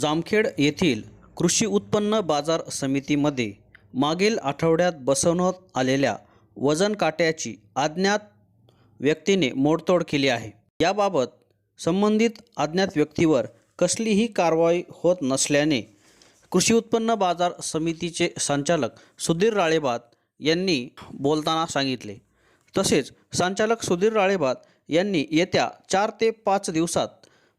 जामखेड येथील कृषी उत्पन्न बाजार समितीमध्ये मागील आठवड्यात बसवण्यात आलेल्या वजन काट्याची अज्ञात व्यक्तीने मोडतोड केली आहे. याबाबत संबंधित अज्ञात व्यक्तीवर कसलीही कारवाई होत नसल्याने कृषी उत्पन्न बाजार समितीचे संचालक सुधीर राळेबात यांनी बोलताना सांगितले. तसेच संचालक सुधीर राळेबात यांनी येत्या चार ते पाच दिवसात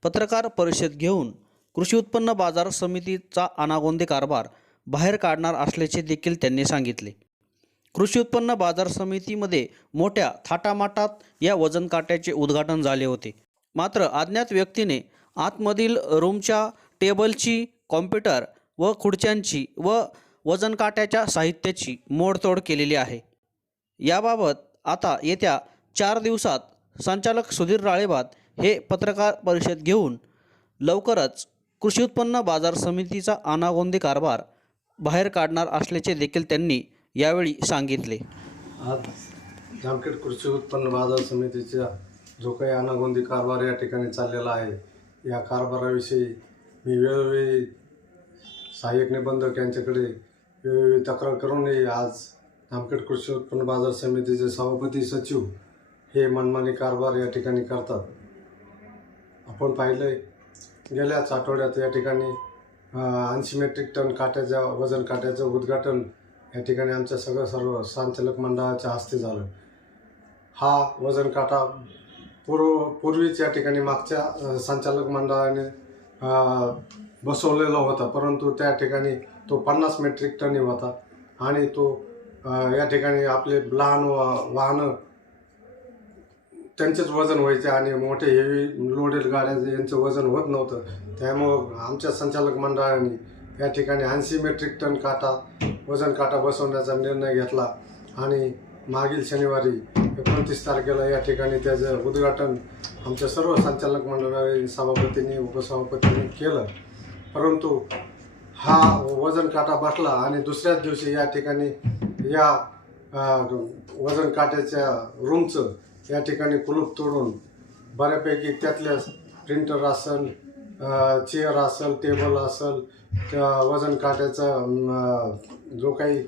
पत्रकार परिषद घेऊन कृषी उत्पन्न बाजार समितीचा अनागोंदी कारभार बाहेर काढणार असल्याचे देखील त्यांनी सांगितले. कृषी उत्पन्न बाजार समितीमध्ये मोठ्या थाटामाटात या वजन काट्याचे उद्घाटन झाले होते. मात्र अज्ञात व्यक्तीने आतमधील रूमच्या टेबलची कॉम्प्युटर व खुर्च्यांची व वजन काट्याच्या साहित्याची मोडतोड केलेली आहे. याबाबत आता येत्या चार दिवसात संचालक सुधीर राळेबात हे पत्रकार परिषद घेऊन लवकरच कृषी उत्पन्न बाजार समितीचा अनागोंदी कारभार बाहेर काढणार असल्याचे देखील त्यांनी यावेळी सांगितले. आज जामखेड कृषी उत्पन्न बाजार समितीचा जो काही अनागोंदी कारभार या ठिकाणी चाललेला आहे या कारभाराविषयी मी वेळोवेळी सहाय्यक निबंधक यांच्याकडे वेळोवेळी तक्रार करूनही आज जामखेड कृषी उत्पन्न बाजार समितीचे सभापती सचिव हे मनमानी कारभार या ठिकाणी करतात. आपण पाहिलं गेल्याच आठवड्यात या ठिकाणी ऐंशी मेट्रिक टन काट्याच्या वजन काट्याचं उद्घाटन या ठिकाणी आमच्या सगळं सर्व संचालक मंडळाच्या हस्ते झालं. हा वजन काटा पूर्व पूर्वीच या ठिकाणी मागच्या संचालक मंडळाने बसवलेला होता. परंतु त्या ठिकाणी तो पन्नास मेट्रिक टन होता. आणि तो या ठिकाणी आपले लहान वा- वाहनं त्यांचेच वजन व्हायचे आणि मोठे हेवी लोडेड गाड्यांचं यांचं वजन होत नव्हतं. त्यामुळं आमच्या संचालक मंडळाने या ठिकाणी ऐंशी मेट्रिक टन काटा वजन काटा बसवण्याचा निर्णय घेतला. आणि मागील शनिवारी एकोणतीस तारखेला या ठिकाणी त्याचं उद्घाटन आमच्या सर्व संचालक मंडळाने सभापतींनी उपसभापतींनी केलं. परंतु हा वजन काटा बसला आणि दुसऱ्याच दिवशी या ठिकाणी या वजन काट्याच्या रूमचं या ठिकाणी कुलूप तोडून बऱ्यापैकी त्यातल्या प्रिंटर असेल चेअर असेल टेबल असेल त्या वजन काट्याचा जो काही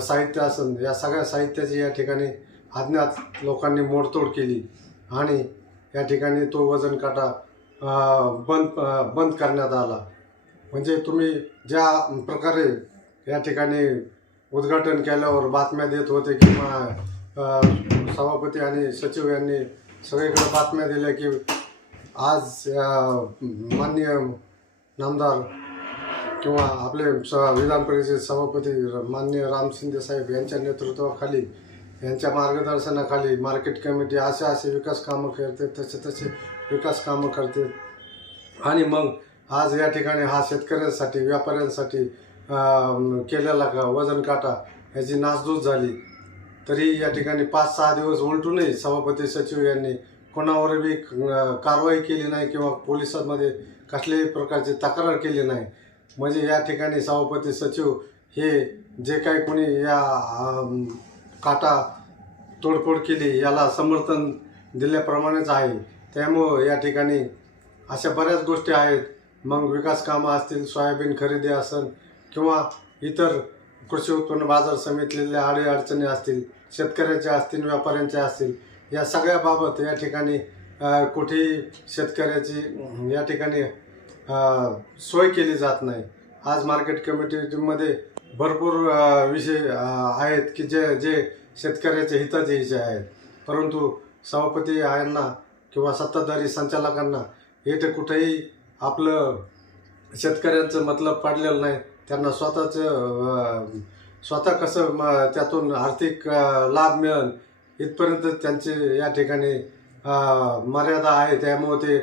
साहित्य असेल या सगळ्या साहित्याची या ठिकाणी अज्ञात लोकांनी मोडतोड केली आणि या ठिकाणी तो वजन काटा बंद बंद करण्यात आला. म्हणजे तुम्ही ज्या प्रकारे या ठिकाणी उद्घाटन केल्यावर बातम्या देत होते किंवा सभापती आणि सचिव यांनी सगळीकडे बातम्या दिल्या की आज माननीय नामदार किंवा आपले स विधान परिषद सभापती माननीय राम शिंदे साहेब यांच्या नेतृत्वाखाली यांच्या मार्गदर्शनाखाली मार्केट कमिटी असे असे विकास कामं करते तसे तसे विकास कामं करते. आणि मग आज या ठिकाणी हा शेतकऱ्यांसाठी व्यापाऱ्यांसाठी केलेला का वजन काटा याची नासधूस झाली. तरी या ठिकाणी पाच सहा दिवस उलटूनही सभापती सचिव यांनी कोणावर बी कारवाई केली नाही किंवा पोलिसांमध्ये कसल्याही प्रकारची तक्रार केली नाही. म्हणजे या ठिकाणी सभापती सचिव हे जे काही कोणी या काटा तोडफोड केली याला समर्थन दिल्याप्रमाणेच आहे. त्यामुळं या ठिकाणी अशा बऱ्याच गोष्टी आहेत. मग विकास कामं असतील सोयाबीन खरेदी असेल किंवा इतर कृषी उत्पन्न बाजार समितीतल्या अडीअडचणी असतील शेतकऱ्याच्या असतील व्यापाऱ्यांच्या असतील या सगळ्याबाबत या ठिकाणी कुठेही शेतकऱ्याची या ठिकाणी सोय केली जात नाही. आज मार्केट कमिटीमध्ये भरपूर विषय आहेत की जे जे शेतकऱ्याच्या हिताचे विषय आहेत. परंतु सभापती यांना किंवा सत्ताधारी संचालकांना येथे कुठेही आपलं शेतकऱ्यांचं मतलब पाडलेलं नाही. त्यांना स्वतःचं स्वतः कसं म त्यातून आर्थिक लाभ मिळेल इथपर्यंत त्यांचे या ठिकाणी मर्यादा आहे. त्यामुळे ते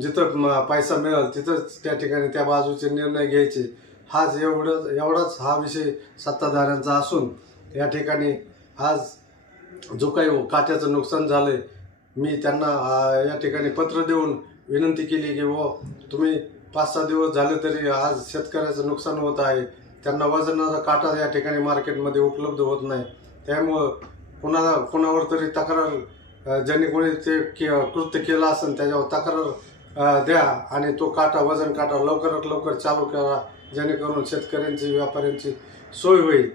जिथं पैसा मिळेल तिथंच त्या ठिकाणी त्या बाजूचे निर्णय घ्यायचे. हाच एवढं एवढाच हा विषय सत्ताधाऱ्यांचा असून या ठिकाणी आज जो काही काट्याचं नुकसान झालं मी त्यांना या ठिकाणी पत्र देऊन विनंती केली की व तुम्ही पाच सहा दिवस झाले तरी आज शेतकऱ्याचं नुकसान होत आहे. त्यांना वजनाचा काटा या ठिकाणी मार्केटमध्ये उपलब्ध होत नाही. त्यामुळं कुणाला कुणावर तरी तक्रार ज्यांनी कोणी ते के कृत्य केलं असेल त्याच्यावर तक्रार द्या आणि तो काटा वजन काटा लवकरात लवकर चालू करा. जेणेकरून शेतकऱ्यांची व्यापाऱ्यांची सोय होईल.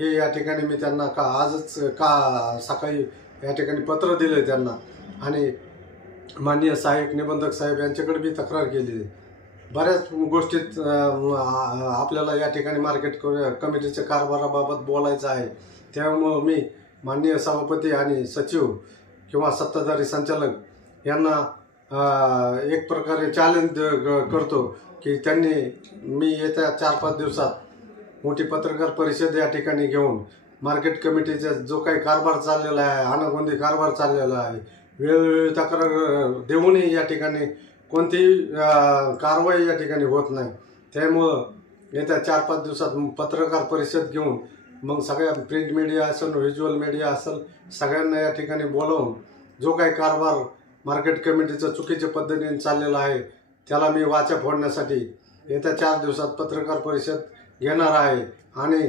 हे या ठिकाणी मी त्यांना का आजच का सकाळी या ठिकाणी पत्र दिलं त्यांना. आणि माननीय सहाय्यक निबंधक साहेब यांच्याकडे मी तक्रार केली आहे. बऱ्याच गोष्टीत आपल्याला या ठिकाणी मार्केट क- कमिटीच्या कारभाराबाबत बोलायचं आहे. त्यामुळं मी माननीय सभापती आणि सचिव किंवा सत्ताधारी संचालक यांना एक प्रकारे चॅलेंज करतो की त्यांनी मी येत्या चार पाच दिवसात मोठी पत्रकार परिषद या ठिकाणी घेऊन मार्केट कमिटीचा जो काही कारभार चाललेला आहे आनागोंदी कारभार चाललेला आहे वेळोवेळी तक्रार देऊनही या ठिकाणी कोणतीही कारवाई या ठिकाणी होत नाही. त्यामुळं येत्या चार पाच दिवसात पत्रकार परिषद घेऊन मग सगळ्या प्रिंट मीडिया असेल व्हिज्युअल मीडिया असेल सगळ्यांना या ठिकाणी बोलवून जो काही कारभार मार्केट कमिटीचा चुकीच्या पद्धतीने चाललेला आहे त्याला मी वाचा फोडण्यासाठी येत्या चार दिवसात पत्रकार परिषद घेणार आहे. आणि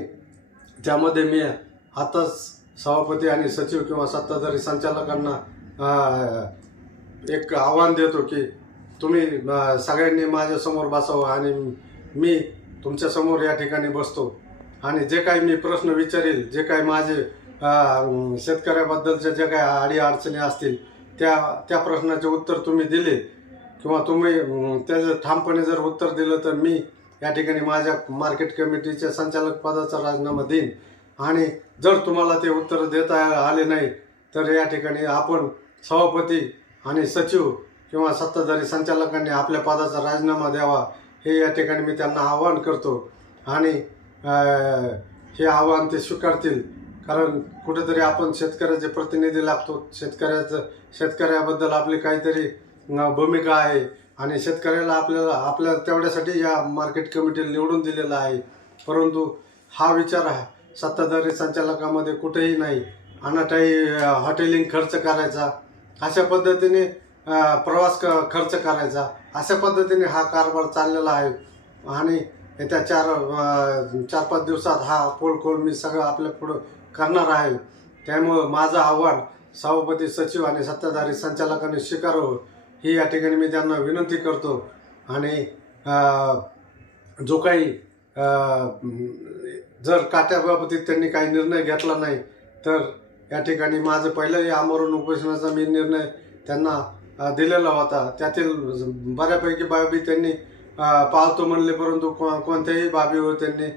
त्यामध्ये मी आताच सभापती आणि सचिव किंवा सत्ताधारी संचालकांना एक आव्हान देतो की तुम्ही सगळ्यांनी माझ्यासमोर बसावं आणि मी तुमच्यासमोर या ठिकाणी बसतो. आणि जे काही मी प्रश्न विचारेल जे काही माझे शेतकऱ्याबद्दलच्या जे काही अडी अडचणी असतील त्या त्या प्रश्नाचे उत्तर तुम्ही दिले किंवा तुम्ही त्याचं ठामपणे जर उत्तर दिलं तर मी या ठिकाणी माझ्या मार्केट कमिटीच्या संचालक पदाचा राजीनामा देईन. आणि जर तुम्हाला ते उत्तर देता आले नाही तर या ठिकाणी आपण सभापती आणि सचिव किंवा सत्ताधारी संचालकांनी आपल्या पदाचा राजीनामा द्यावा हे या ठिकाणी मी त्यांना आवाहन करतो. आणि हे आव्हान ते स्वीकारतील. कारण कुठेतरी आपण शेतकऱ्याचे प्रतिनिधी लागतो. शेतकऱ्याचं शेतकऱ्याबद्दल आपली काहीतरी भूमिका आहे. आणि शेतकऱ्याला आपल्याला आपल्या तेवढ्यासाठी या मार्केट कमिटीला निवडून दिलेला आहे. परंतु हा विचार सत्ताधारी संचालकामध्ये कुठेही नाही. अनाठाई हॉटेलिंग खर्च करायचा. अशा पद्धतीने प्रवास क खर्च करायचा. अशा पद्धतीने हा कारभार चाललेला आहे. आणि येत्या चार चार पाच दिवसात हा पोल खोल मी सगळं आपल्या पुढं करणार आहे. त्यामुळं माझं आव्हान सभापती सचिव आणि सत्ताधारी संचालकांनी स्वीकारावं. ही या ठिकाणी मी त्यांना विनंती करतो. आणि जो काही जर काट्याबाबतीत त्यांनी काही निर्णय घेतला नाही तर या ठिकाणी माझं पहिलंही आमरण उपोषणाचा मी निर्णय त्यांना दिलेला होता. त्यातील बऱ्यापैकी बाबी त्यांनी पाळतो म्हणले परंतु को कोणत्याही बाबीवर त्यांनी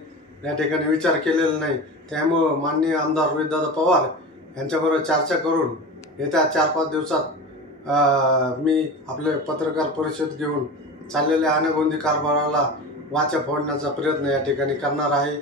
या ठिकाणी विचार केलेला नाही. त्यामुळं माननीय आमदार रोहितदादा पवार यांच्याबरोबर चर्चा करून येत्या चार पाच दिवसात मी आपले पत्रकार परिषद घेऊन चाललेल्या अनागोंदी कारभाराला वाचा फोडण्याचा प्रयत्न या ठिकाणी करणार आहे.